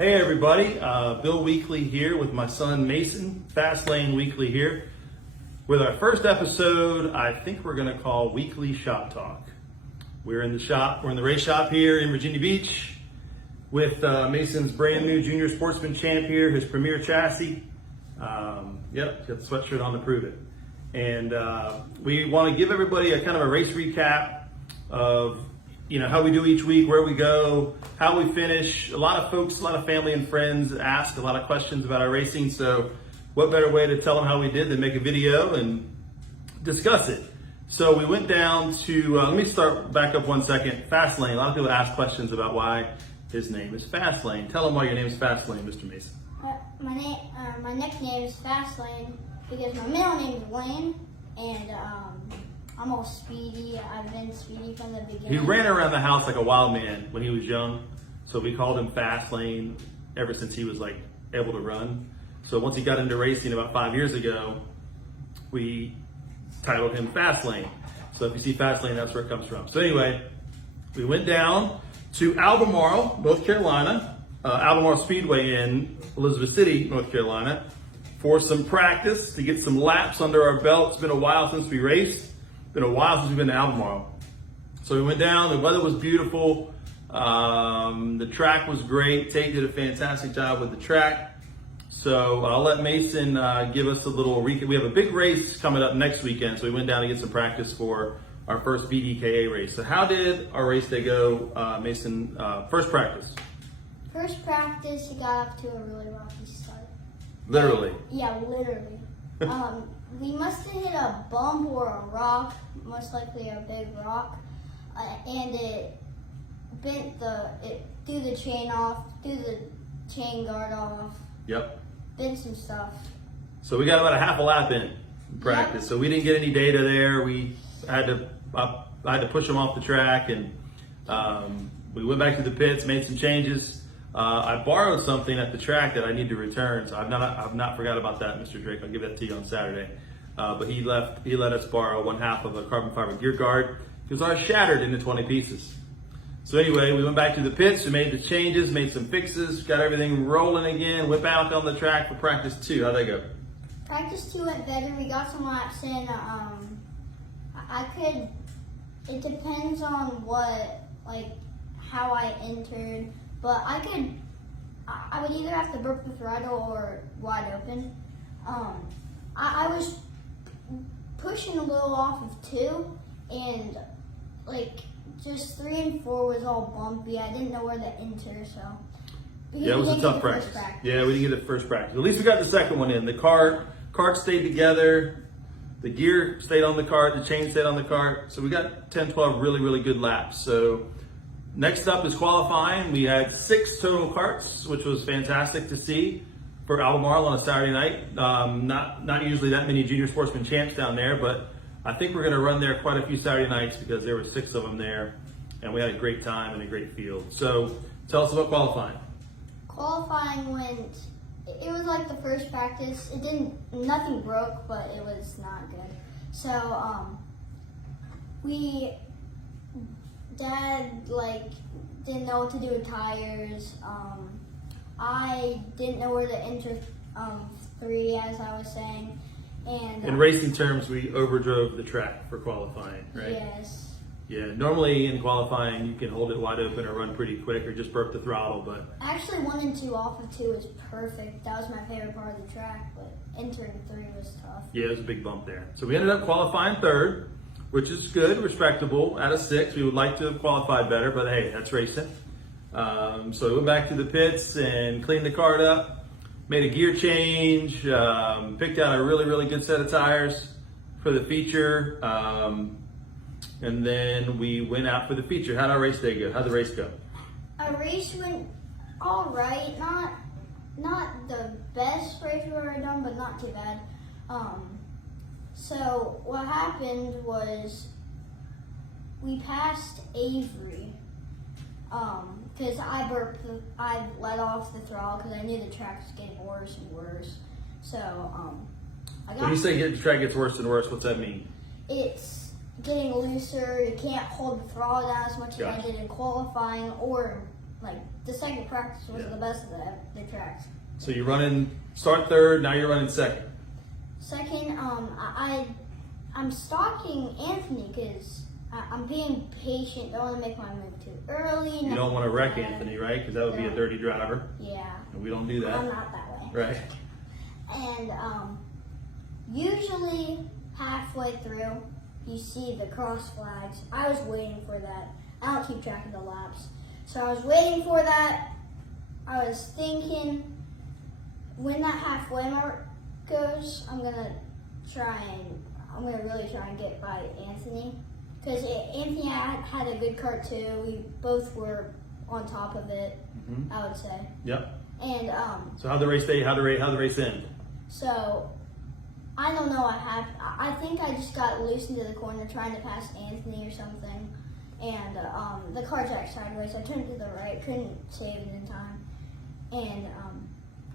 Hey everybody, Bill Weakley here with my son Mason, Fast Lane Weakley here. With our first episode, I think we're gonna call Weekly Shop Talk. We're in the shop, we're in the race shop here in Virginia Beach with Mason's brand new Junior Sportsman Champ here, his premier chassis. Yep, got the sweatshirt on to prove it. And we wanna give everybody a kind of a race recap of how we do each week, where we go, how we finish. A lot of folks, a lot of family and friends ask a lot of questions about our racing. So what better way to tell them how we did than make a video and discuss it. So we went down to, let me start back up 1 second. Fast Lane, a lot of people ask questions about why his name is Fast Lane. Tell them why your name is Fast Lane, Mr. Mason. My nickname is Fast Lane because my middle name is Lane, and I'm all speedy. I've been speedy from the beginning. He ran around the house like a wild man when he was young, so we called him Fast Lane ever since he was able to run. So once he got into racing about 5 years ago, we titled him Fast Lane. So if you see Fast Lane, that's where it comes from. So anyway, we went down to Albemarle, North Carolina, Albemarle Speedway in Elizabeth City, North Carolina, for some practice to get some laps under our belt. It's been a while since we raced. Been a while since we've been to Albemarle. So we went down, the weather was beautiful. The track was great. Tate did a fantastic job with the track. So I'll let Mason give us a little recap. We have a big race coming up next weekend. So we went down to get some practice for our first BDKA race. So how did our race day go, Mason? First practice. First practice, he got off to a really rocky start. Literally. Yeah, literally. We must have hit a bump or a rock, most likely a big rock, and it bent it threw the chain off, threw the chain guard off. Yep. Bent some stuff. So we got about a half a lap in practice. Yep. So we didn't get any data there. I had to push them off the track, and we went back to the pits, made some changes. I borrowed something at the track that I need to return, so I've not forgot about that, Mr. Drake. I'll give that to you on Saturday. But he let us borrow one half of a carbon fiber gear guard because ours shattered into 20 pieces. So anyway, we went back to the pits, we made the changes, made some fixes, got everything rolling again, went back on the track for practice 2. How'd that go? Practice 2 went better. We got some laps in. It depends on how I entered. But I would either have to burp the throttle or wide open. I was pushing a little off of 2, and just 3 and 4 was all bumpy. I didn't know where to enter, so. Yeah, it was a tough practice. Yeah, we didn't get the first practice. At least we got the second one in. The cart stayed together. The gear stayed on the cart. The chain stayed on the cart. So we got 10, 12 really, really good laps. So next up is qualifying. We had 6 total carts, which was fantastic to see for Albemarle on a Saturday night. Not usually that many Junior Sportsman Champs down there, but I think we're going to run there quite a few Saturday nights because there were 6 of them there, and we had a great time and a great field. So tell us about qualifying. Qualifying went. It was like the first practice. Nothing broke, but it was not good. So Dad didn't know what to do with tires. I didn't know where to enter 3, as I was saying. And in racing terms, we overdrove the track for qualifying, right? Yes. Yeah, normally in qualifying you can hold it wide open or run pretty quick or just burp the throttle, but actually 1 and 2 off of 2 was perfect. That was my favorite part of the track, but entering 3 was tough. Yeah, it was a big bump there. So we ended up qualifying 3rd, which is good, respectable. Out of 6, we would like to have qualified better, but hey, that's racing. So we went back to the pits and cleaned the cart up, made a gear change, picked out a really, really good set of tires for the feature, and then we went out for the feature. How'd our race day go? How'd the race go? Our race went all right. Not the best race we've ever done, but not too bad. So what happened was we passed Avery because I let off the throttle because I knew the track was getting worse and worse. So When you say the track gets worse and worse, what's that mean? It's getting looser. You can't hold the throttle down as much as I did in qualifying or like the second practice was the best of the tracks. So you're running, start third, now you're running second. Second, I'm stalking Anthony because I'm being patient. Don't want to make my move too early. You don't want to wreck Anthony, right? Because that would be a dirty driver. Yeah. And we don't do that. I'm not that way. Right. And usually halfway through, you see the cross flags. I was waiting for that. I don't keep track of the laps. So I was waiting for that. I was thinking, when that halfway mark goes, I'm gonna really try and get by Anthony. Because Anthony had a good kart too. We both were on top of it, I would say. Yep. And so how'd the race day? How'd the race end? So I don't know what happened. I think I just got loose into the corner trying to pass Anthony or something. And the car jacked sideways. I turned to the right, couldn't save it in time. And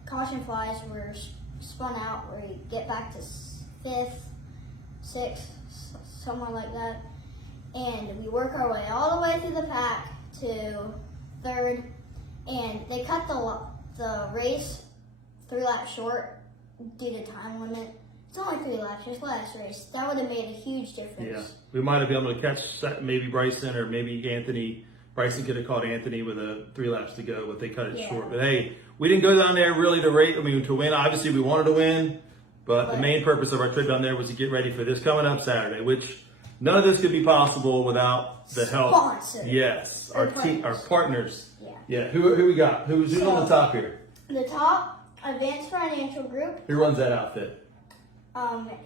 caution flies were spun out where you get back to 5th, 6th, somewhere like that. And we work our way all the way through the pack to 3rd. And they cut the race 3 laps short due to time limit. It's only 3 laps, just last race. That would have made a huge difference. Yeah, we might have been able to catch maybe Bryson or maybe Anthony. Bryson could have caught Anthony with 3 laps to go, but they cut it short. But hey, we didn't go down there really to win. Obviously, we wanted to win, but the main purpose of our trip down there was to get ready for this coming up Saturday, which none of this could be possible without the help. Sponsors. Yes, our partners. Yeah. Who we got? Who's on the top here? The top, Advanced Financial Group. Who runs that outfit?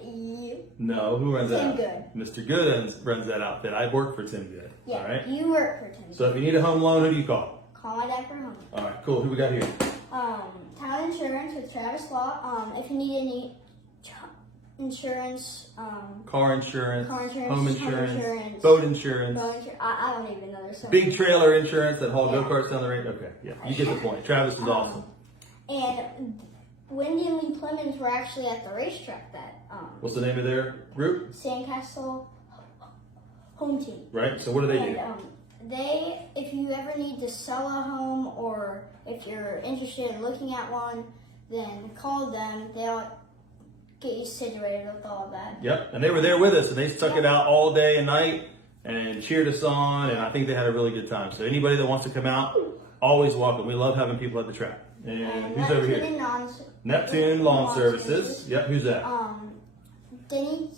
You. No, who runs that? Tim Good. Mr. Good runs that outfit. I work for Tim Good. Yeah, all right. You work for Tim Good. So if you need a home loan, who do you call? Call my dad for home. All right, cool. Who we got here? Town Insurance with Travis Law. If you need any insurance, car insurance, home insurance, boat insurance. I don't even know. There's so big trailer insurance that haul go-karts down the range. Okay, yeah, you get the point. Travis is awesome. And Wendy and Lee Clemens were actually at the racetrack that. What's the name of their group? Sandcastle Home Team. Right. So what do they do? If you ever need to sell a home or if you're interested in looking at one, then call them. They'll get you situated with all of that. Yep, and they were there with us, and they stuck it out all day and night and cheered us on, and I think they had a really good time. So anybody that wants to come out, always welcome. We love having people at the track. And who's over here? Neptune Lawn Services. Yep, who's that? Denny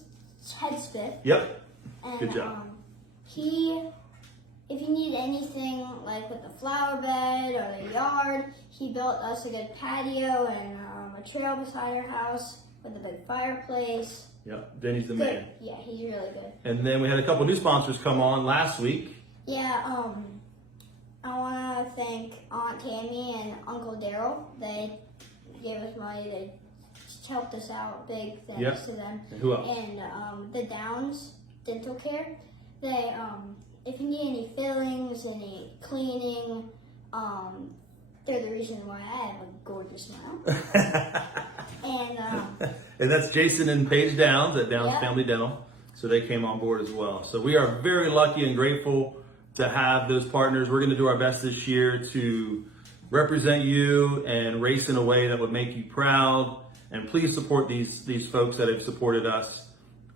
Headsmith. Yep. And, good job. If you need anything like with the flower bed or the yard, he built us a good patio and a trail beside our house with a big fireplace. Yep, Denny's the man. Yeah, he's really good. And then we had a couple new sponsors come on last week. Yeah, I want to thank Aunt Tammy and Uncle Daryl. They gave us money. They helped us out. Big thanks to them. And who else? And the Downs Dental Care. They, if you need any fillings, any cleaning, they're the reason why I have a gorgeous smile. And that's Jason and Paige Downs at Downs Family Dental. So they came on board as well. So we are very lucky and grateful to have those partners. We're going to do our best this year to represent you and race in a way that would make you proud. And please support these folks that have supported us.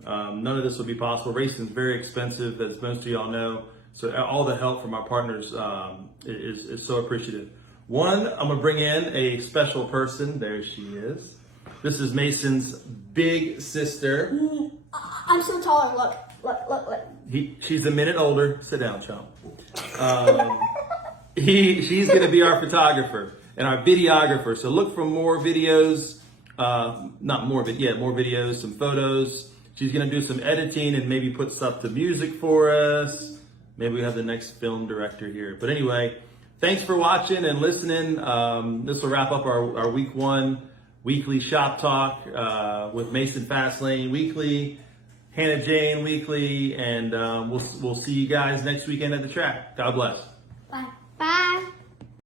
None of this would be possible. Racing is very expensive, as most of y'all know. So all the help from our partners is so appreciative. One, I'm going to bring in a special person. There she is. This is Mason's big sister. I'm so tall. Look. She's a minute older. Sit down, chump. She's going to be our photographer and our videographer. So look for more videos. More videos, some photos. She's going to do some editing and maybe put stuff to music for us. Maybe we have the next film director here. But anyway, thanks for watching and listening. This will wrap up our week 1 weekly shop talk with Mason Fastlane Weakley, Hannah Jane Weakley, and we'll see you guys next weekend at the track. God bless. Bye.